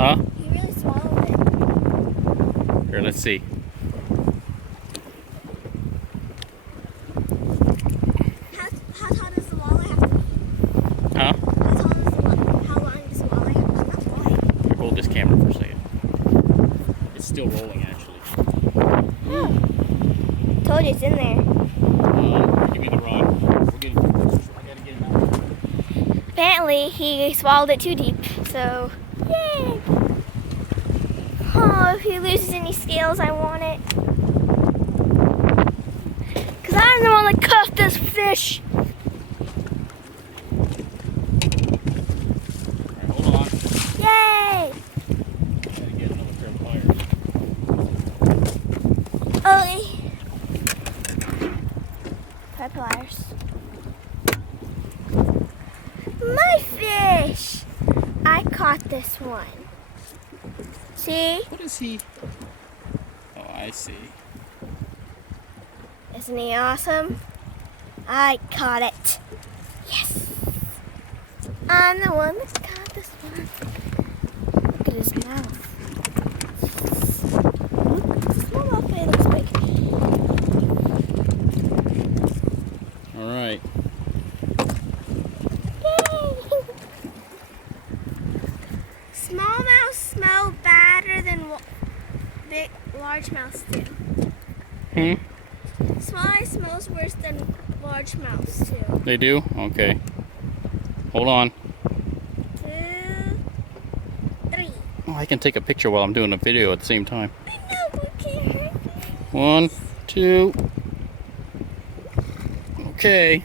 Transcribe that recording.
Huh? He really swallowed it. Here, let's see. How tall does the walleye have to be? Huh? How long does the walleye have to be? That's walleye. Hold this camera for a second. It's still rolling, actually. Oh. Told you it's in there. Give me the rod. I gotta get him out. Apparently, he swallowed it too deep, so yay! Oh, if he loses any scales, I want it. Because I'm the one that caught this fish. Alright, hold on. Yay! Gotta get another pair of pliers. Okay. Five pliers. My fish! I caught this one. See? What is he? Oh, I see. Isn't he awesome? I caught it. Yes! I'm the one that caught this one. Look at his mouth. Look, smallmouth face looks big. Alright. Smallmouths smell better than big largemouths do. Smalleye smells worse than largemouths too. They do? Okay. Hold on. 2, 3. Oh, I can take a picture while I'm doing a video at the same time. I know, we can't hurt it. 1, 2. Okay.